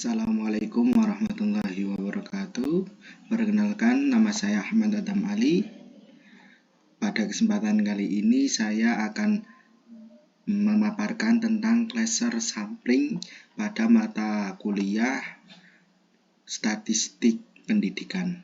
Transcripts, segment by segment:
Assalamualaikum warahmatullahi wabarakatuh. Perkenalkan, nama saya Ahmad Adam Ali. Pada kesempatan kali ini saya akan memaparkan tentang cluster sampling pada mata kuliah statistik pendidikan.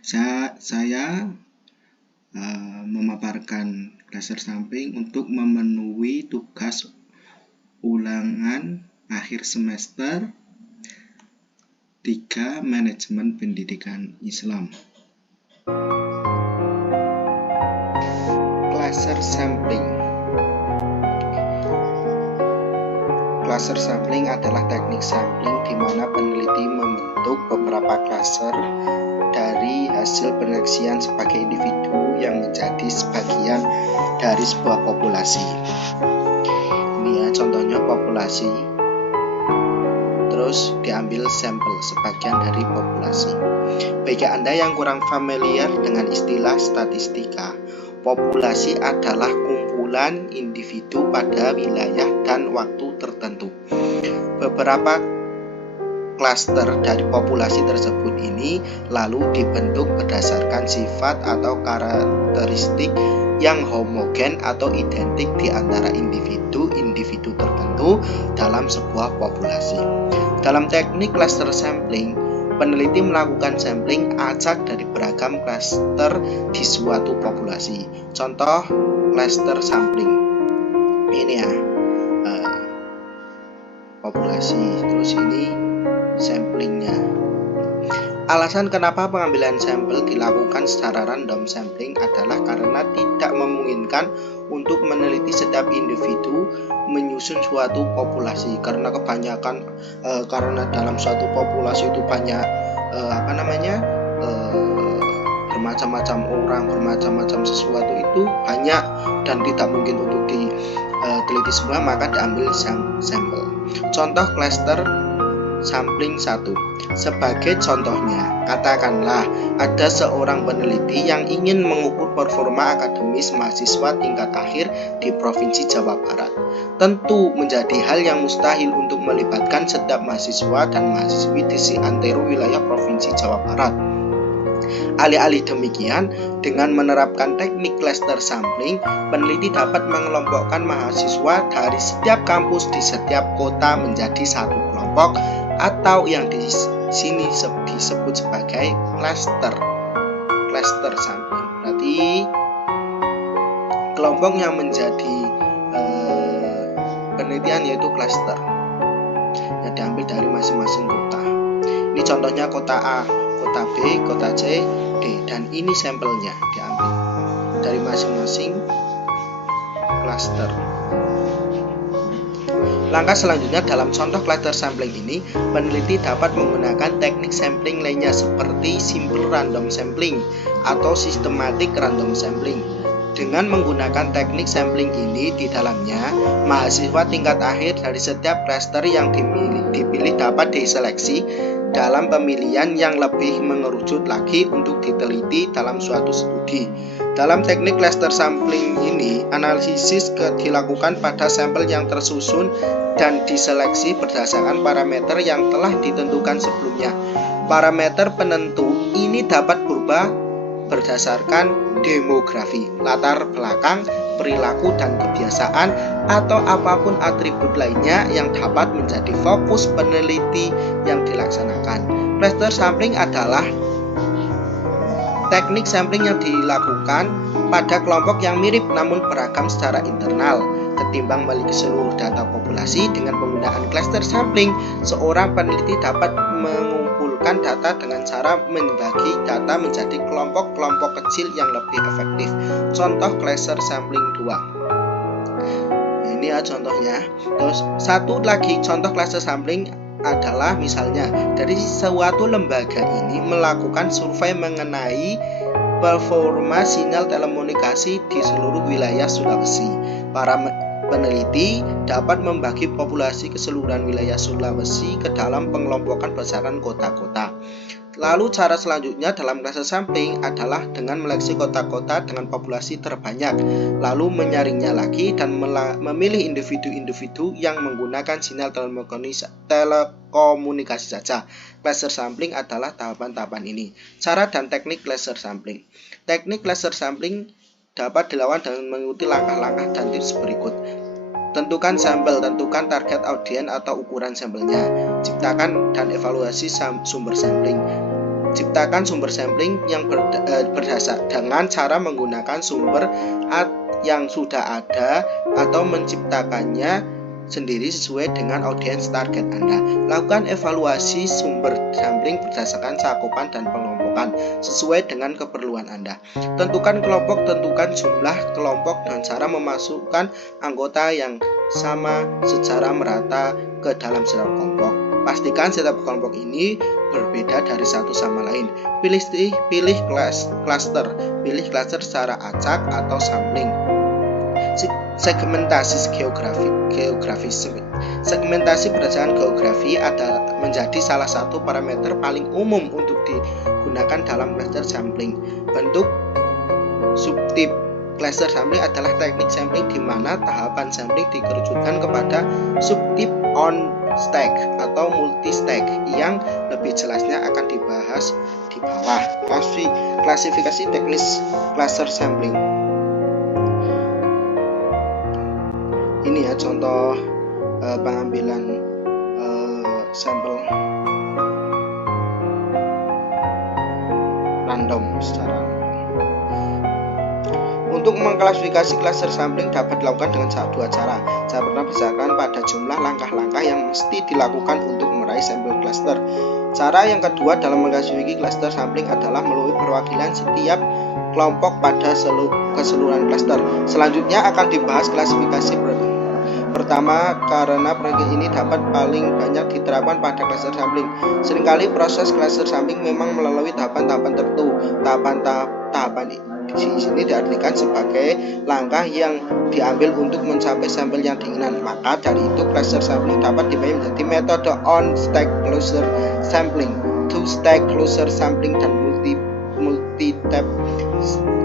Saya memaparkan cluster sampling untuk memenuhi tugas ulangan akhir semester 3 Manajemen Pendidikan Islam. Cluster sampling. Cluster sampling adalah teknik sampling di mana peneliti membentuk beberapa cluster dari hasil penelitian sebagai individu yang menjadi sebagian dari sebuah populasi. Ini ya contohnya populasi, terus diambil sampel sebagian dari populasi. Bagi Anda yang kurang familiar dengan istilah statistika, populasi adalah kumpulan individu pada wilayah dan waktu tertentu. Beberapa klaster dari populasi tersebut ini lalu dibentuk berdasarkan sifat atau karakteristik yang homogen atau identik di antara individu-individu tertentu dalam sebuah populasi. Dalam teknik cluster sampling, peneliti melakukan sampling acak dari beragam cluster di suatu populasi. Contoh cluster sampling ini ya, populasi, terus ini samplingnya. Alasan kenapa pengambilan sampel dilakukan secara random sampling adalah karena tidak memungkinkan untuk meneliti setiap individu menyusun suatu populasi, karena kebanyakan karena dalam suatu populasi itu banyak bermacam-macam orang, bermacam-macam sesuatu itu banyak dan tidak mungkin untuk diteliti semua, maka diambil sampel. Contoh cluster sampling 1. Sebagai contohnya, katakanlah ada seorang peneliti yang ingin mengukur performa akademis mahasiswa tingkat akhir di Provinsi Jawa Barat. Tentu menjadi hal yang mustahil untuk melibatkan setiap mahasiswa dan mahasiswi di seantero wilayah Provinsi Jawa Barat. Alih-alih demikian, dengan menerapkan teknik cluster sampling, peneliti dapat mengelompokkan mahasiswa dari setiap kampus di setiap kota menjadi satu kelompok, atau yang di sini disebut sebagai cluster sampling. Berarti kelompok yang menjadi penelitian yaitu cluster yang diambil dari masing-masing kota. Ini contohnya kota A, kota B, kota C, D, dan ini sampelnya diambil dari masing-masing cluster. Langkah selanjutnya dalam contoh cluster sampling ini, peneliti dapat menggunakan teknik sampling lainnya seperti simple random sampling atau systematic random sampling. Dengan menggunakan teknik sampling ini, di dalamnya mahasiswa tingkat akhir dari setiap cluster yang dipilih dapat diseleksi dalam pemilihan yang lebih mengerucut lagi untuk diteliti dalam suatu studi. Dalam teknik cluster sampling ini, analisis dilakukan pada sampel yang tersusun dan diseleksi berdasarkan parameter yang telah ditentukan sebelumnya. Parameter penentu ini dapat berubah berdasarkan demografi, latar belakang, perilaku dan kebiasaan, atau apapun atribut lainnya yang dapat menjadi fokus peneliti yang dilaksanakan. Cluster sampling adalah teknik sampling yang dilakukan pada kelompok yang mirip namun beragam secara internal. Ketimbang memiliki seluruh data populasi, dengan penggunaan cluster sampling, seorang peneliti dapat mengumpulkan data dengan cara membagi data menjadi kelompok-kelompok kecil yang lebih efektif. Contoh cluster sampling 2. Ini ya contohnya. Terus satu lagi contoh cluster sampling adalah misalnya dari suatu lembaga ini melakukan survei mengenai performa sinyal telekomunikasi di seluruh wilayah Sulawesi. Para peneliti dapat membagi populasi keseluruhan wilayah Sulawesi ke dalam pengelompokan berdasarkan kota-kota. Lalu cara selanjutnya dalam cluster sampling adalah dengan meleksi kota-kota dengan populasi terbanyak, lalu menyaringnya lagi dan memilih individu-individu yang menggunakan sinyal telekomunikasi saja. Cluster sampling adalah tahapan-tahapan ini. Cara dan teknik cluster sampling. Teknik cluster sampling dapat dilakukan dengan mengikuti langkah-langkah dan tips berikut. Tentukan sampel, tentukan target audiens atau ukuran sampelnya. Ciptakan dan evaluasi sumber sampling. Ciptakan sumber sampling yang berdasar dengan cara menggunakan sumber yang sudah ada atau menciptakannya sendiri sesuai dengan audiens target Anda. Lakukan evaluasi sumber sampling berdasarkan cakupan dan pengelompokan sesuai dengan keperluan Anda. Tentukan kelompok, tentukan jumlah kelompok dan cara memasukkan anggota yang sama secara merata ke dalam setiap kelompok. Pastikan setiap kelompok ini berbeda dari satu sama lain. Pilih cluster secara acak atau sampling. Segmentasi geografi. Segmentasi berdasarkan geografi adalah menjadi salah satu parameter paling umum untuk digunakan dalam cluster sampling. Bentuk subtip cluster sampling adalah teknik sampling di mana tahapan sampling dikerucutkan kepada subtip on stack atau multi stack yang lebih jelasnya akan dibahas di bawah. Klasifikasi teknis cluster sampling. Ini ya contoh pengambilan sampel random secara Untuk mengklasifikasi cluster sampling dapat dilakukan dengan dua cara. Cara pertama berdasarkan pada jumlah langkah-langkah yang mesti dilakukan untuk meraih sampel cluster. Cara yang kedua dalam mengklasifikasi cluster sampling adalah melalui perwakilan setiap kelompok pada keseluruhan cluster. Selanjutnya akan dibahas klasifikasi pertama karena proyek ini dapat paling banyak diterapkan pada cluster sampling. Seringkali proses cluster sampling memang melalui tahapan-tahapan tertentu. Tahapan di sini diartikan sebagai langkah yang diambil untuk mencapai sampel yang diinginkan. Maka dari itu cluster sampling dapat dibagi menjadi metode on stack cluster sampling, two stack cluster sampling, dan multi step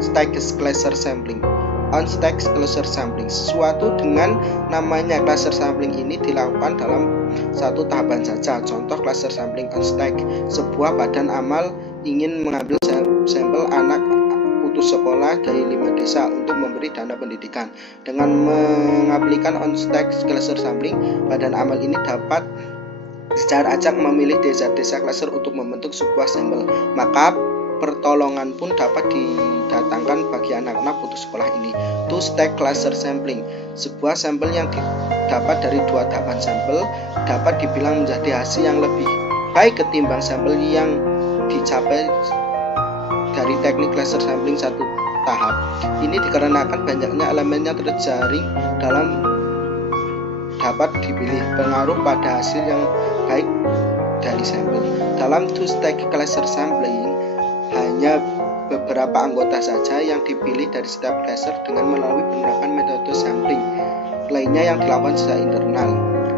stack cluster sampling. On stack cluster sampling, sesuatu dengan namanya cluster sampling ini dilakukan dalam satu tahapan saja. Contoh cluster sampling on stack, sebuah badan amal ingin mengambil sampel anak putus sekolah dari 5 desa untuk memberi dana pendidikan. Dengan mengaplikasikan on stack cluster sampling, badan amal ini dapat secara acak memilih desa-desa cluster untuk membentuk sebuah sampel. Maka pertolongan pun dapat didatangkan bagi anak-anak putus sekolah ini. Two stack cluster sampling, sebuah sampel yang didapat dari dua tahapan sampel dapat dibilang menjadi hasil yang lebih baik ketimbang sampel yang dicapai dari teknik cluster sampling satu tahap. Ini dikarenakan banyaknya elemen yang terjaring dalam dapat dipilih pengaruh pada hasil yang baik dari sampel. Dalam two stack cluster sampling, hanya beberapa anggota saja yang dipilih dari setiap cluster dengan melalui penerapan metode sampling. Lainnya yang dilakukan secara internal.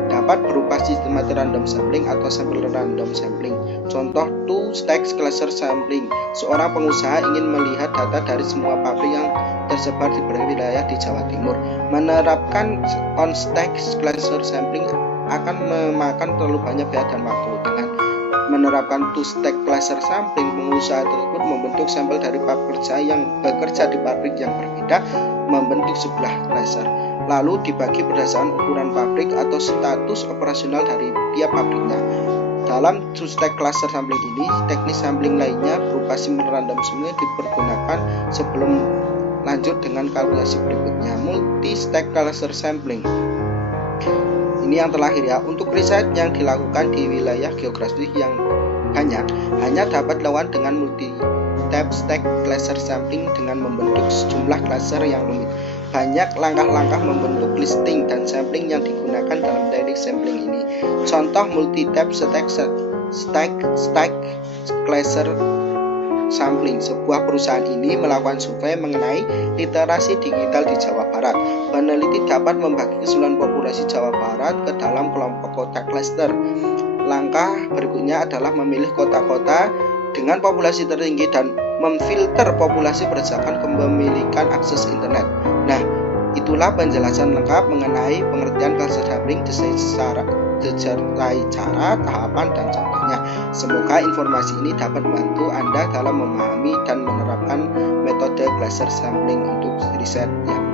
Dapat berupa sistematik random sampling atau sampel random sampling. Contoh two stack cluster sampling. Seorang pengusaha ingin melihat data dari semua pabrik yang tersebar di berbagai wilayah di Jawa Timur. Menerapkan on stack cluster sampling akan memakan terlalu banyak biaya dan waktu. Dengan menerapkan two stack cluster sampling, pengusaha tersebut membentuk sampel dari pekerja yang bekerja di pabrik yang berbeda, membentuk sebuah cluster, lalu dibagi berdasarkan ukuran pabrik atau status operasional dari tiap pabriknya. Dalam two stack cluster sampling ini, teknik sampling lainnya berupa simple random sampling dipergunakan sebelum lanjut dengan kalkulasi berikutnya. Multi stack cluster sampling. Ini yang terakhir ya, untuk riset yang dilakukan di wilayah geografis yang banyak hanya dapat dilakukan dengan multi tab stack cluster sampling dengan membentuk sejumlah cluster yang rumit. Banyak langkah-langkah membentuk listing dan sampling yang digunakan dalam teknik sampling ini. Contoh multi tab stack cluster sampling. Sebuah perusahaan ini melakukan survei mengenai literasi digital di Jawa Barat. Peneliti dapat membagi keseluruhan populasi Jawa Barat ke dalam kelompok kota cluster. Langkah berikutnya adalah memilih kota-kota dengan populasi tertinggi dan memfilter populasi berdasarkan kepemilikan akses internet. Nah, itulah penjelasan lengkap mengenai pengertian cluster sampling disertai cara, tahapan, dan contohnya. Semoga informasi ini dapat membantu Anda dalam memahami dan menerapkan metode cluster sampling untuk riset yang